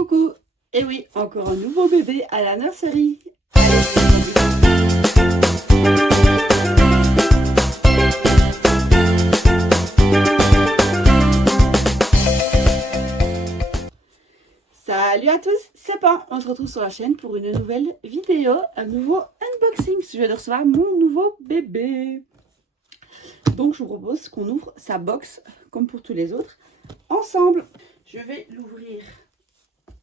Coucou! Et oui, encore un nouveau bébé à la nurserie. Salut à tous, c'est Pan. On se retrouve sur la chaîne pour une nouvelle vidéo, un nouveau unboxing. Je vais de recevoir mon nouveau bébé. Donc je vous propose qu'on ouvre sa box comme pour tous les autres ensemble. Je vais l'ouvrir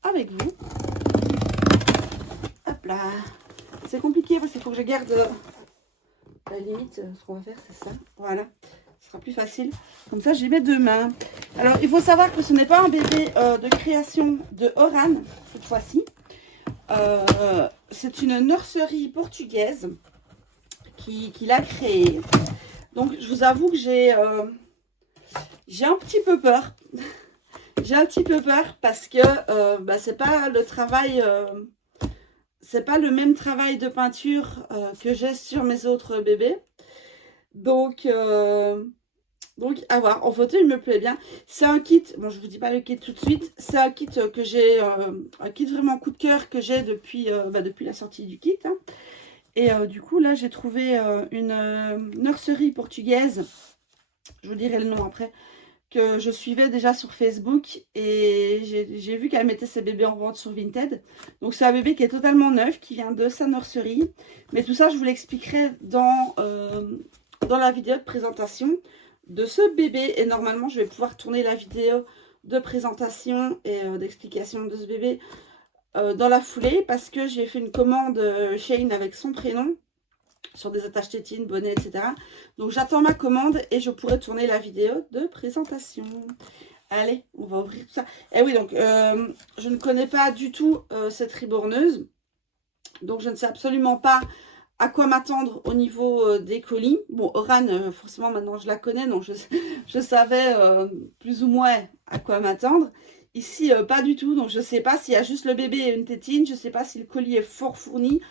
avec vous. Hop là. C'est compliqué parce qu'il faut que je garde la limite. Ce qu'on va faire, c'est ça. Voilà. Ce sera plus facile. Comme ça, j'ai mes deux mains. Alors, il faut savoir que ce n'est pas un bébé de création de Oran, cette fois-ci. C'est une nurserie portugaise qui l'a créée. Donc, je vous avoue que j'ai un petit peu peur. J'ai un petit peu peur parce que c'est pas le travail... c'est pas le même travail de peinture que j'ai sur mes autres bébés. Donc à voir. En photo, il me plaît bien. C'est un kit, bon, je vous dis pas le kit tout de suite. C'est un kit que j'ai, un kit vraiment coup de cœur que j'ai depuis la sortie du kit. Hein. Et du coup, là, j'ai trouvé une nurserie portugaise. Je vous dirai le nom après. Que je suivais déjà sur Facebook et j'ai vu qu'elle mettait ses bébés en vente sur Vinted. Donc c'est un bébé qui est totalement neuf, qui vient de sa nurserie. Mais tout ça, je vous l'expliquerai dans la vidéo de présentation de ce bébé. Et normalement, je vais pouvoir tourner la vidéo de présentation et d'explication de ce bébé dans la foulée. Parce que j'ai fait une commande Shein avec son prénom. Sur des attaches tétines, bonnets, etc. Donc j'attends ma commande et je pourrai tourner la vidéo de présentation. Allez, on va ouvrir tout ça. Et oui, donc je ne connais pas du tout cette riborneuse. Donc je ne sais absolument pas à quoi m'attendre au niveau des colis. Bon, Oran, forcément maintenant je la connais, donc je savais plus ou moins à quoi m'attendre. Ici, pas du tout, donc je ne sais pas s'il y a juste le bébé et une tétine. Je ne sais pas si le colis est fort fourni.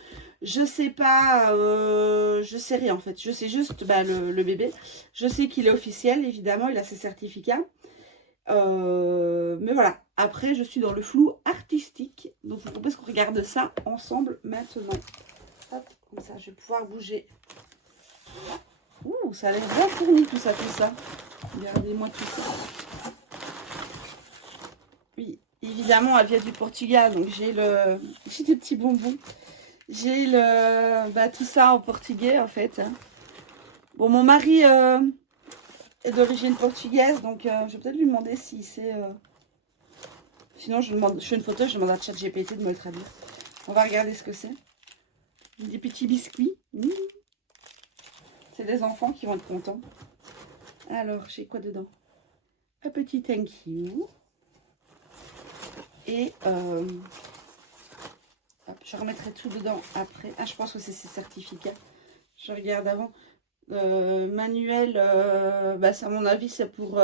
Je sais pas, je sais rien en fait. Je sais juste le bébé. Je sais qu'il est officiel, évidemment, il a ses certificats. Mais voilà, après je suis dans le flou artistique. Donc je vous propose qu'on regarde ça ensemble maintenant. Hop, comme ça je vais pouvoir bouger. Ouh, ça a l'air bien fourni tout ça. Regardez-moi tout ça. Oui, évidemment, elle vient du Portugal, donc j'ai des petits bonbons. J'ai tout ça en portugais en fait. Bon, mon mari est d'origine portugaise, donc je vais peut-être lui demander si c'est... Sinon, je fais une photo, je demande à ChatGPT de me le traduire. On va regarder ce que c'est. Des petits biscuits. Mmh. C'est des enfants qui vont être contents. Alors, j'ai quoi dedans? Un petit thank you. Et... je remettrai tout dedans après. Ah, je pense que c'est ces certificats. Je regarde avant. Manuel, à mon avis, c'est pour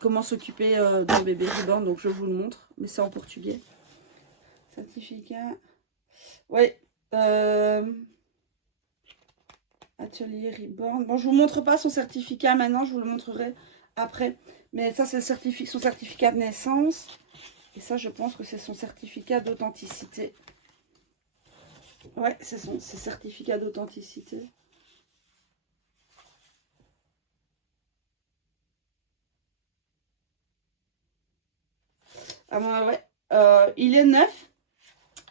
comment s'occuper d'un bébé reborn. Donc, je vous le montre. Mais c'est en portugais. Certificat. Ouais. Atelier reborn. Bon, je vous montre pas son certificat maintenant. Je vous le montrerai après. Mais ça, c'est son certificat de naissance. Et ça, je pense que c'est son certificat d'authenticité. Ouais, c'est ses certificats d'authenticité. Ah bon, ouais. Il est neuf,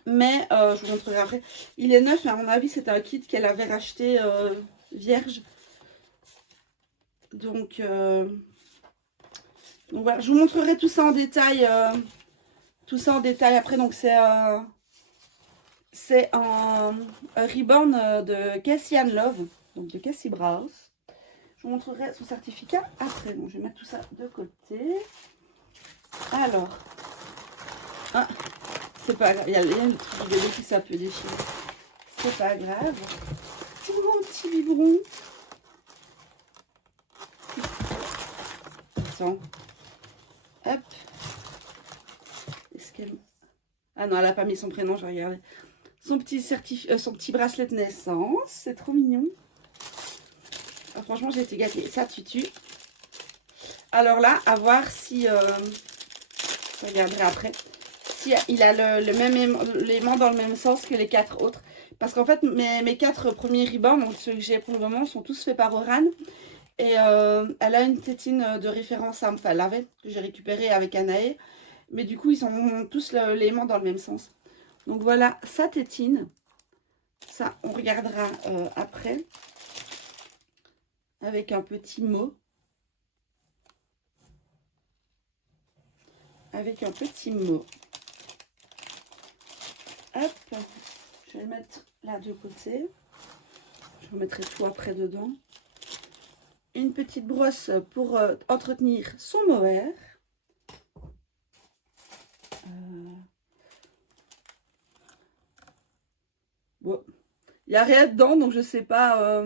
mais je vous montrerai après. Il est neuf, mais à mon avis, c'est un kit qu'elle avait racheté vierge. Donc voilà, je vous montrerai tout ça en détail. Après. Donc c'est un reborn de Cassie Anne Love, donc de Cassie Browse. Je vous montrerai son certificat après. Bon, je vais mettre tout ça de côté. Alors, ah, c'est pas grave. Il y a le truc du bébé qui ça peut déchirer. C'est pas grave. Oh, mon petit biberon. Attends. Hop. Est-ce qu'elle... Ah non, elle n'a pas mis son prénom, je vais regarder. Son petit bracelet de naissance. C'est trop mignon. Ah, franchement, j'ai été gâtée. Ça tutu. Alors là, à voir si... je regarderai après. si il a l'aimant dans le même sens que les 4 autres. Parce qu'en fait, mes 4 premiers rubans, donc ceux que j'ai pour le moment, sont tous faits par Oran. Et elle a une tétine de référence, enfin elle avait, que j'ai récupérée avec Anaë. Mais du coup, ils ont tous l'aimant dans le même sens. Donc voilà, sa tétine. Ça, on regardera après. Avec un petit mot. Avec un petit mot. Hop, je vais le mettre là de côté. Je remettrai tout après dedans. Une petite brosse pour entretenir son mohair. Bon, il n'y a rien dedans, donc je sais pas.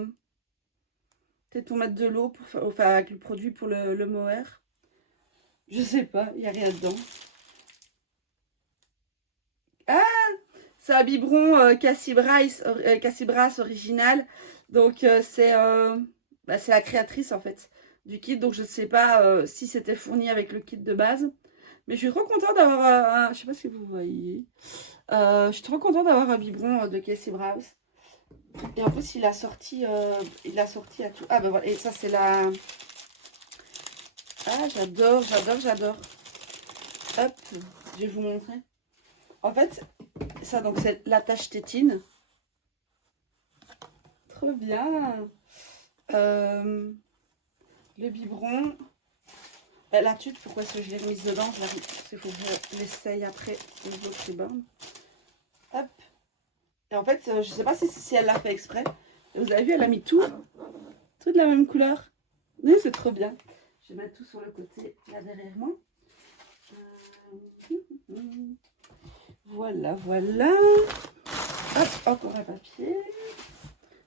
Peut-être pour mettre de l'eau, enfin avec le produit pour le mohair. Je sais pas, il n'y a rien dedans. Ah, c'est un biberon Cassibras original. Donc c'est la créatrice en fait du kit. Donc je ne sais pas si c'était fourni avec le kit de base. Mais je suis trop contente d'avoir je sais pas si vous voyez. Je suis trop contente d'avoir un biberon de Cassibras. Et en plus il a sorti à tout. Ah ben voilà, et ça c'est la. Ah j'adore. Hop, je vais vous montrer. En fait, ça donc c'est l'attache tétine. Trop bien. Le biberon. La tuque, pourquoi est-ce que je l'ai mise dedans? Il faut que je l'essaye après les autres bornes. Hop. Et en fait, je sais pas si elle l'a fait exprès. Vous avez vu, elle a mis tout de la même couleur. Oui, c'est trop bien. Je vais mettre tout sur le côté, là derrière moi. Voilà. Hop, encore un papier.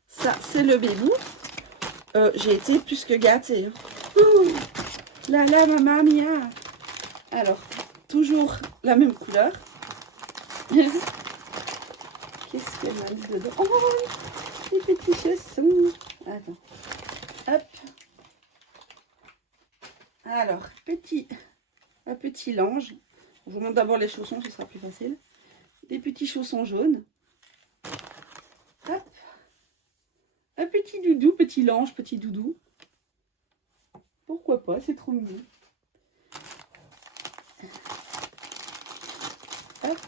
Ça, c'est le bébou. J'ai été plus que gâtée. Là, maman mia. Alors, toujours la même couleur. Qu'est-ce qu'elle m'a mis dedans? Oh, les petits chaussons. Attends. Hop. Alors, un petit linge. Je vous montre d'abord les chaussons, ce sera plus facile. Des petits chaussons jaunes. Hop. Un petit doudou, petit linge, petit doudou. Pourquoi pas, c'est trop mignon. Hop.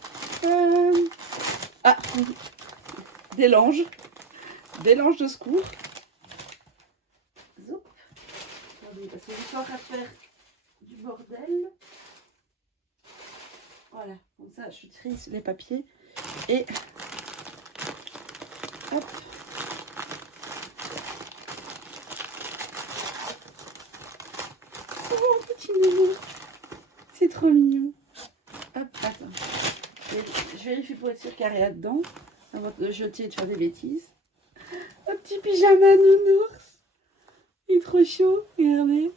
Ah, des langes de secours. Zoup. Attendez, parce que je suis en train de faire du bordel. Voilà, comme ça je trie les papiers et hop. Oh, petit nounou, c'est trop mignon. Hop, attends. Je vérifie pour être sûr qu'il n'y a rien dedans, avant de jeter et de faire des bêtises. Un petit pyjama nounours. Il est trop chaud, regardez.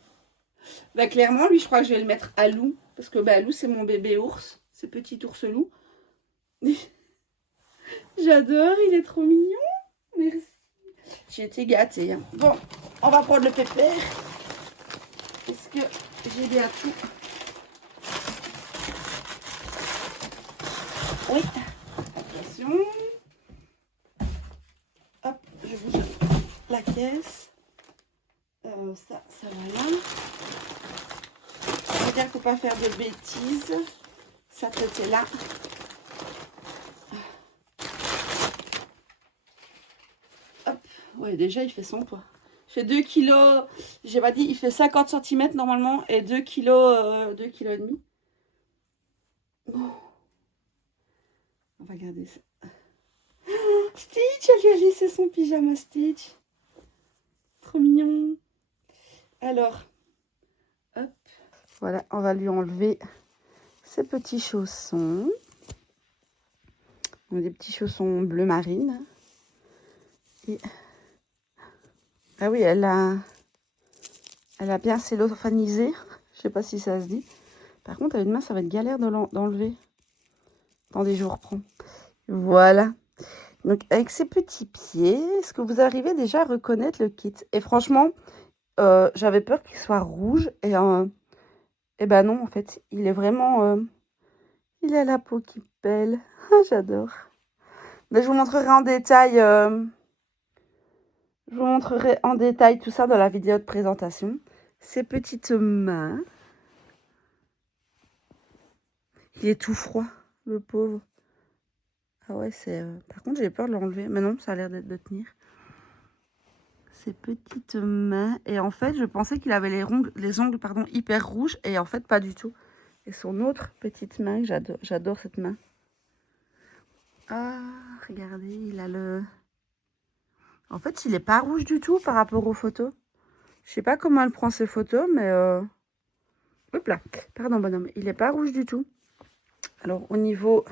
Bah clairement, lui, je crois que je vais le mettre à Lou. Parce que bah, Lou, c'est mon bébé ours. C'est petit ours loup. J'adore, il est trop mignon. Merci. J'ai été gâtée. Hein. Bon, on va prendre le pépère. Est-ce que j'ai bien tout? Oui. Attention. Hop, je bouge la caisse. Ça va là. Regarde, il ne faut pas faire de bêtises. Ça peut-être là. Hop, ouais, déjà il fait son poids. Il fait 2 kg. J'ai pas dit, il fait 50 cm normalement et 2 kg, 2 kg et demi. Oh. On va regarder ça. Oh, Stitch, elle lui a laissé son pyjama Stitch. Trop mignon. Alors, hop. Voilà, on va lui enlever ses petits chaussons. Donc, des petits chaussons bleu marine. Et... ah oui, elle a bien cellophanisé. Je sais pas si ça se dit. Par contre, avec une main, ça va être galère d'enlever. Attendez, je vous reprends. Voilà. Donc, avec ces petits pieds, est-ce que vous arrivez déjà à reconnaître le kit? Et franchement, j'avais peur qu'il soit rouge. Et ben non, en fait, il est vraiment Il a la peau qui pèle. Ah, j'adore. Mais je vous montrerai en détail. Je vous montrerai en détail tout ça dans la vidéo de présentation. Ses petites mains. Il est tout froid, le pauvre. Ah ouais, c'est... Par contre, j'ai peur de l'enlever. Mais non, ça a l'air de tenir. Ses petites mains. Et en fait, je pensais qu'il avait les ongles pardon, hyper rouges. Et en fait, pas du tout. Et son autre petite main, j'adore cette main. Ah, regardez, il a le... En fait, il n'est pas rouge du tout par rapport aux photos. Je sais pas comment elle prend ses photos, mais... Hop là, pardon bonhomme, il n'est pas rouge du tout. Alors, au niveau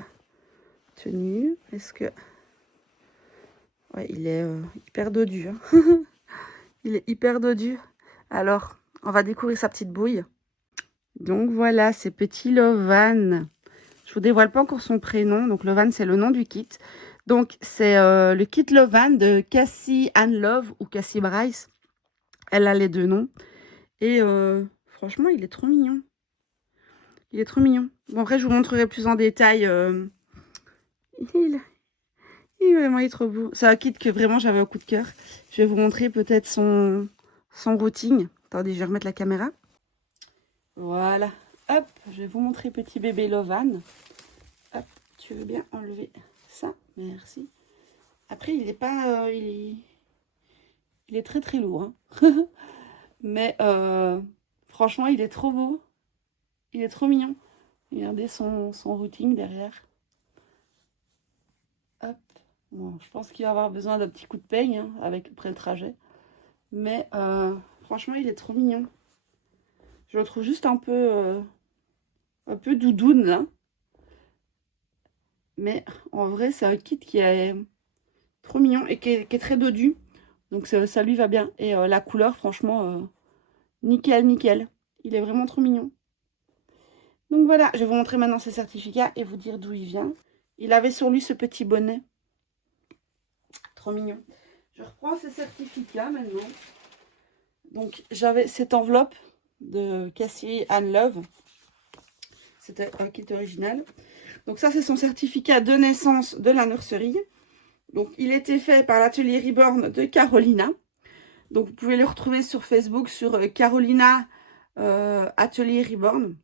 tenue, est-ce que... Ouais, il est hyper dodu. Hein. Il est hyper dodu. Alors, on va découvrir sa petite bouille. Donc voilà, c'est petit Lovan. Je vous dévoile pas encore son prénom. Donc Lovan, c'est le nom du kit. Donc c'est le kit Lovan de Cassie Anne Love ou Cassie Bryce. Elle a les deux noms. Et franchement, il est trop mignon. Il est trop mignon. Bon, après, je vous montrerai plus en détail. Il est trop beau. C'est un kit que vraiment j'avais au coup de cœur. Je vais vous montrer peut-être son routing. Attendez, je vais remettre la caméra. Voilà. Hop, je vais vous montrer petit bébé Lovan. Hop, tu veux bien enlever ça? Merci. Après, il n'est pas... il est très très lourd. Hein. Mais franchement, il est trop beau. Il est trop mignon. Regardez son routing derrière. Hop. Bon, je pense qu'il va avoir besoin d'un petit coup de peigne hein, après le trajet. Mais franchement, il est trop mignon. Je le trouve juste un peu doudoune là. Mais en vrai, c'est un kit qui est trop mignon et qui est très dodu. Donc ça lui va bien. Et la couleur, franchement, nickel, nickel. Il est vraiment trop mignon. Donc voilà, je vais vous montrer maintenant ses certificats et vous dire d'où il vient. Il avait sur lui ce petit bonnet. Trop mignon. Je reprends ses certificats maintenant. Donc j'avais cette enveloppe de Cassie Anne Love. C'était un kit original. Donc ça, c'est son certificat de naissance de la nurserie. Donc il était fait par l'atelier Reborn de Carolina. Donc vous pouvez le retrouver sur Facebook sur Carolina Atelier Reborn.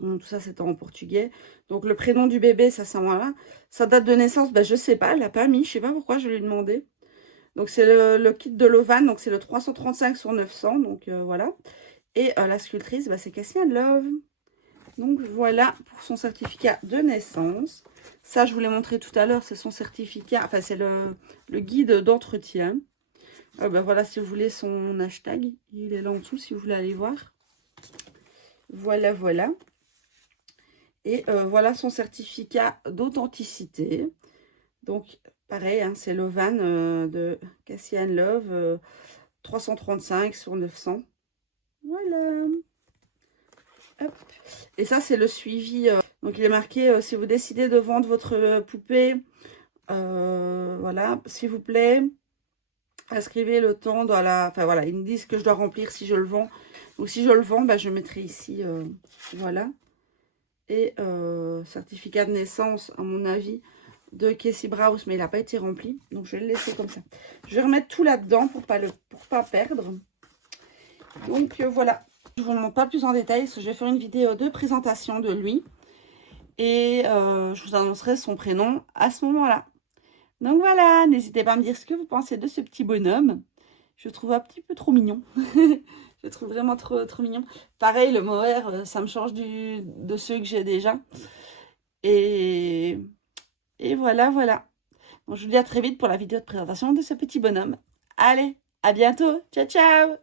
Donc, tout ça, c'est en portugais. Donc le prénom du bébé, ça sent voilà. Sa date de naissance, ben, je sais pas, elle l'a pas mis. Je sais pas pourquoi je lui ai demandé. Donc c'est le kit de Lovan. Donc c'est le 335 sur 900. Donc voilà. Et la sculptrice, ben, c'est Cassie Anne Love. Donc voilà pour son certificat de naissance. Ça, je vous l'ai montré tout à l'heure, c'est son certificat, enfin c'est le guide d'entretien. Ben voilà, si vous voulez son hashtag, il est là en dessous si vous voulez aller voir. Voilà, voilà. Et voilà son certificat d'authenticité. Donc pareil, hein, c'est Lovan de Cassie Anne Love, 335 sur 900. Voilà. Hop. Et ça, c'est le suivi. Donc, il est marqué, si vous décidez de vendre votre poupée, voilà, s'il vous plaît, inscrivez le temps dans la... Enfin, voilà, ils me disent que je dois remplir si je le vends. Donc, si je le vends, bah, je mettrai ici, voilà. Et certificat de naissance, à mon avis, de Cassie Browse, mais il n'a pas été rempli. Donc, je vais le laisser comme ça. Je vais remettre tout là-dedans pour pas perdre. Donc, voilà. Je ne vous montre pas plus en détail, parce que je vais faire une vidéo de présentation de lui. Et je vous annoncerai son prénom à ce moment-là. Donc voilà, n'hésitez pas à me dire ce que vous pensez de ce petit bonhomme. Je le trouve un petit peu trop mignon. Je le trouve vraiment trop mignon. Pareil, le mohair, ça me change de ceux que j'ai déjà. Et voilà, voilà. Donc je vous dis à très vite pour la vidéo de présentation de ce petit bonhomme. Allez, à bientôt. Ciao, ciao.